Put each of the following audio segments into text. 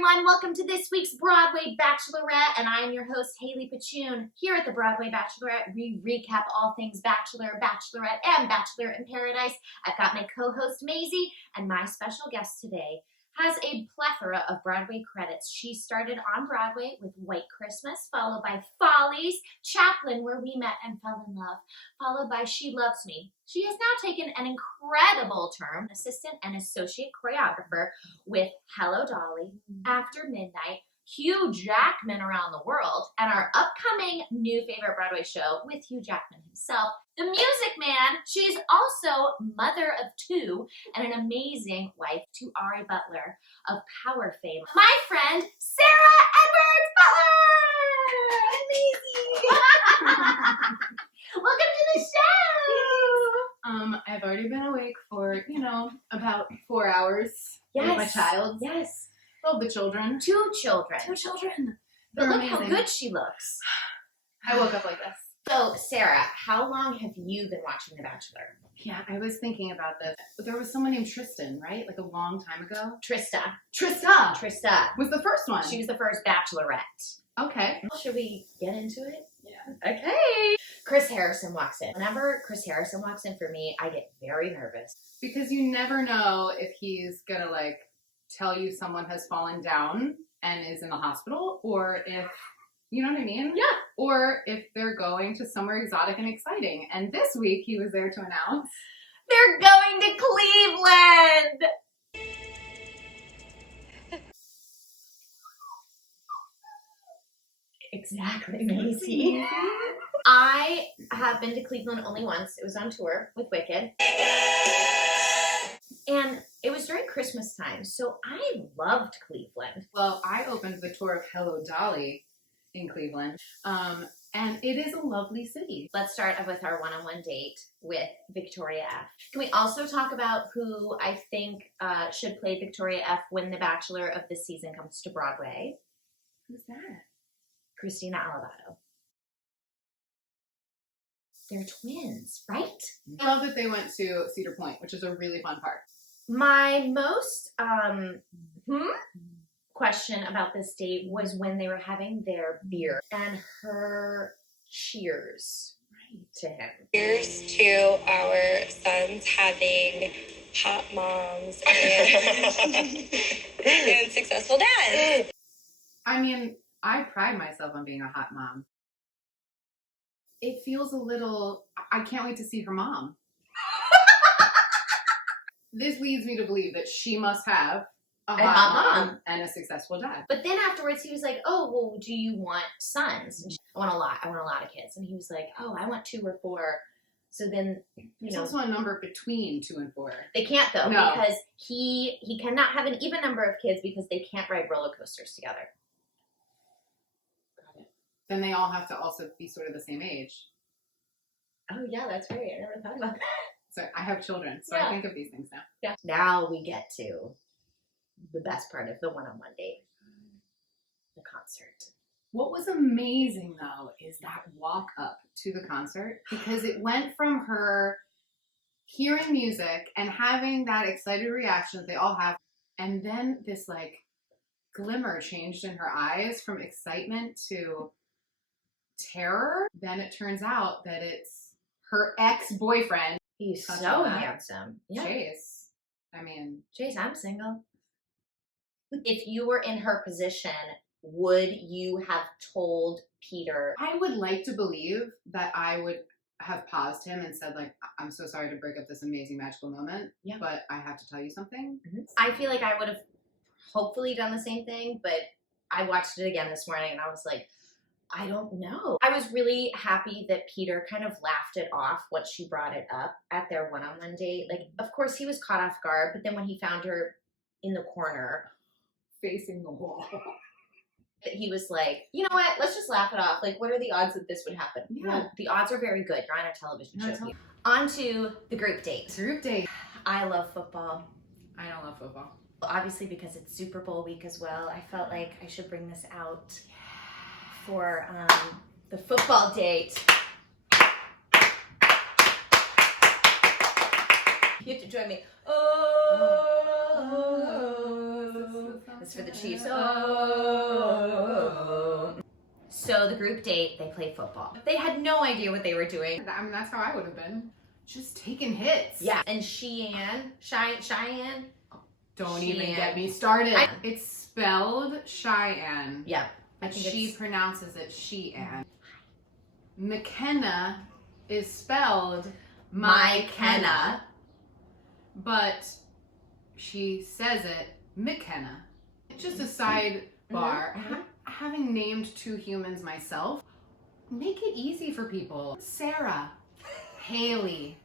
everyone, welcome to this week's Broadway Bachelorette, and I am your host, Hayley Podschun. Here at the Broadway Bachelorette, we recap all things Bachelor, Bachelorette, and Bachelor in Paradise. I've got my co-host, Maisie, and my special guest today has a plethora of Broadway credits. She started on Broadway with White Christmas, followed by Follies, Chaplin, where we met and fell in love, followed by She Loves Me. She has now taken an incredible term, assistant and associate choreographer with Hello Dolly, After Midnight, Hugh Jackman Around the World, and our upcoming new favorite Broadway show with Hugh Jackman himself, The Music Man. She's also mother of two and an amazing wife to Ari Butler of Power fame. My friend, Sara Edwards Butler! Amazing! Welcome to the show! I've already been awake for, about 4 hours with my child. Yes. Love the children. Two children. But look amazing. how good she looks. I woke up like this. So, Sara, how long have you been watching The Bachelor? Yeah, I was thinking about this. There was someone named Tristan, right? Like a long time ago. Trista Was the first one. She was the first Bachelorette. Okay. Should we get into it? Yeah. Okay. Chris Harrison walks in. Whenever Chris Harrison walks in for me, I get very nervous. Because you never know if he's gonna tell you someone has fallen down and is in the hospital, or if, you know what I mean? Yeah. Or if they're going to somewhere exotic and exciting. And this week he was there to announce they're going to Cleveland! Exactly, Maisie. I have been to Cleveland only once. It was on tour with Wicked. And it was during Christmas time, so I loved Cleveland. Well, I opened the tour of Hello Dolly in Cleveland, and it is a lovely city. Let's start with our one-on-one date with Victoria F. Can we also talk about who I think should play Victoria F when The Bachelor of this season comes to Broadway? Who's that? Christina Alvarado. They're twins, right? I love that they went to Cedar Point, which is a really fun park. My most question about this date was when they were having their beer and her cheers to him. Cheers to our sons having hot moms and successful dads. I mean, I pride myself on being a hot mom. It feels a little, I can't wait to see her mom. This leads me to believe that she must have a hot mom and a successful dad. But then afterwards he was like, oh, well, do you want sons? And I want a lot of kids. And he was like, oh, I want 2 or 4. So then, There's also a number between 2 and 4. They can't though, No. because he cannot have an even number of kids because they can't ride roller coasters together. Got it. Then they all have to also be sort of the same age. Oh yeah, that's right. I never thought about that. So I have children, so Yeah. I think of these things now. Yeah. Now we get to the best part of the one-on-one date. The concert. What was amazing, though, is that walk up to the concert, because it went from her hearing music and having that excited reaction that they all have, and then this, glimmer changed in her eyes from excitement to terror. Then it turns out that it's her ex-boyfriend. He's Touch so on that. handsome. Yeah. Chase. I mean... Chase, I'm single. If you were in her position, would you have told Peter? I would like to believe that I would have paused him and said, I'm so sorry to break up this amazing magical moment, Yeah. but I have to tell you something. Mm-hmm. I feel like I would have hopefully done the same thing, but I watched it again this morning and I was like, I don't know. I was really happy that Peter kind of laughed it off once she brought it up at their one-on-one date. Of course, he was caught off guard, but then when he found her in the corner, Facing the wall. he was like, you know what? Let's just laugh it off. What are the odds that this would happen? Yeah. Well, the odds are very good. You're on a television You're on show. On to the group date. Group date. I love football. I don't love football. Obviously, because it's Super Bowl week as well, I felt like I should bring this out for the football date. You have to join me. Oh. This is for the Chiefs. Oh. So the group date, they play football. They had no idea what they were doing. I mean, that's how I would have been. Just taking hits. Yeah. And Cheyenne. Don't even get me started. It's spelled Cheyenne. Yeah. But she pronounces it Sheehan. McKenna is spelled MyKenna, but she says it McKenna. Just a sidebar. Having named 2 humans myself, make it easy for people. Sara, Hayley,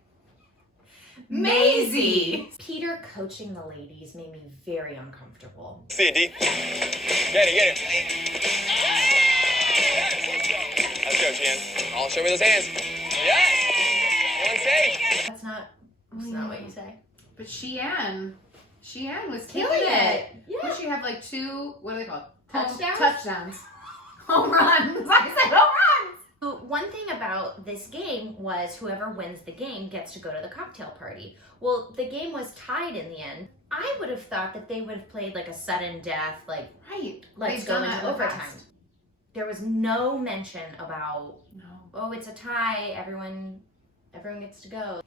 Maisie. Peter coaching the ladies made me very uncomfortable. See it, D. Get it. Let's go, Chan. I'll show me those hands. Yes! One safe. That's not what you say. But Cheyenne was Killing it. Yeah. What, she had like 2, what are they called? Touchdowns? Home runs. I said home runs. So one thing about this game was whoever wins the game gets to go to the cocktail party. Well, the game was tied in the end. I would have thought that they would have played like a sudden death, like, let's go into overtime. There was no mention about, oh, it's a tie, everyone gets to go.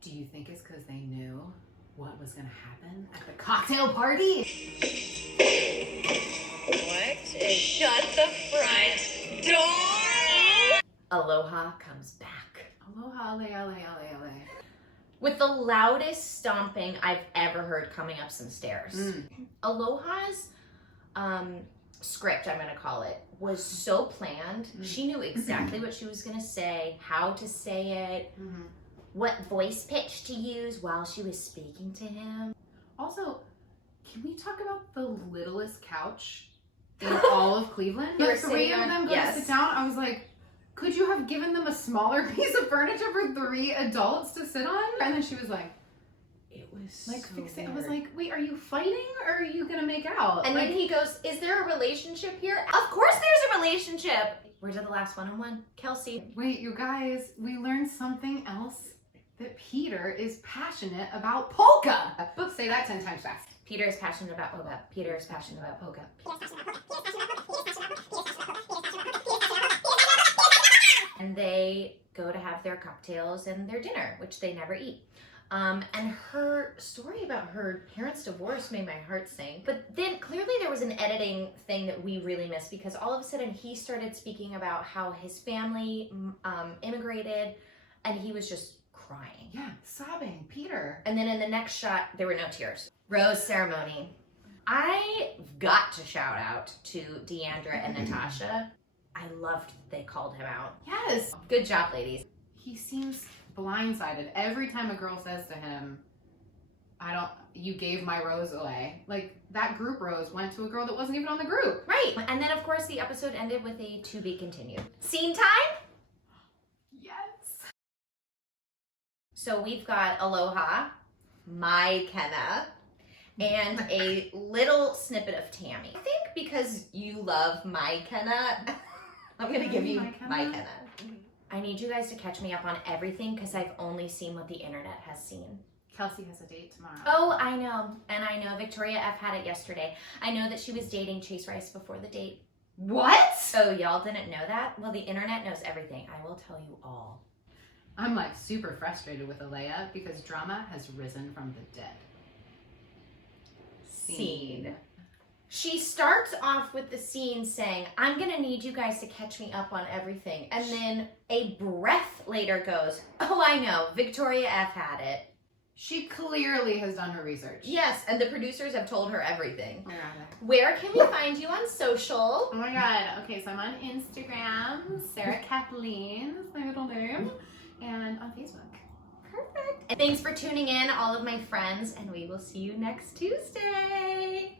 Do you think it's because they knew what was going to happen at the cocktail party? What? Shut the front door! Aloha comes back. Aloha, LA. With the loudest stomping I've ever heard coming up some stairs. Aloha's script, I'm gonna call it, was so planned. She knew exactly what she was gonna say, how to say it, what voice pitch to use while she was speaking to him. Also, can we talk about the littlest couch in all of Cleveland? The 3 of them go to sit down. I was like, could you have given them a smaller piece of furniture for 3 adults to sit on? And then she was like, it was like, so fixing. weird. I was like, wait, are you fighting or are you gonna make out? And then he goes, is there a relationship here? Of course there's a relationship. Where's the last one-on-one? Kelsey. Wait, you guys, we learned something else. That Peter is passionate about polka. Say that 10 times fast. Peter is passionate about polka. Peter is passionate about polka. And they go to have their cocktails and their dinner, which they never eat. And her story about her parents' divorce made my heart sink. But then clearly there was an editing thing that we really missed because all of a sudden he started speaking about how his family immigrated and he was just crying. Yeah, sobbing, Peter. And then in the next shot, there were no tears. Rose ceremony. I got to shout out to Deandra and Natasha. I loved they called him out. Yes. Good job, ladies. He seems blindsided. Every time a girl says to him, you gave my rose away. Like, that group rose went to a girl that wasn't even on the group. Right. And then, of course, the episode ended with a to be continued. Scene time? So we've got Aloha, MyKenna, and a little snippet of Tammy. I think because you love MyKenna, I'm going to give you MyKenna. I need you guys to catch me up on everything because I've only seen what the internet has seen. Kelsey has a date tomorrow. Oh, I know. And I know Victoria F. had it yesterday. I know that she was dating Chase Rice before the date. What? Oh, y'all didn't know that? Well, the internet knows everything. I will tell you all. I'm like super frustrated with Alea because drama has risen from the dead. Scene. She starts off with the scene saying, I'm going to need you guys to catch me up on everything. And then a breath later goes, oh, I know, Victoria F. had it. She clearly has done her research. Yes, and the producers have told her everything. Oh Where can we find you on social? Oh my god. Okay, so I'm on Instagram. Sarah Kathleen is my middle name. And on Facebook. Perfect. And thanks for tuning in, all of my friends, and we will see you next Tuesday.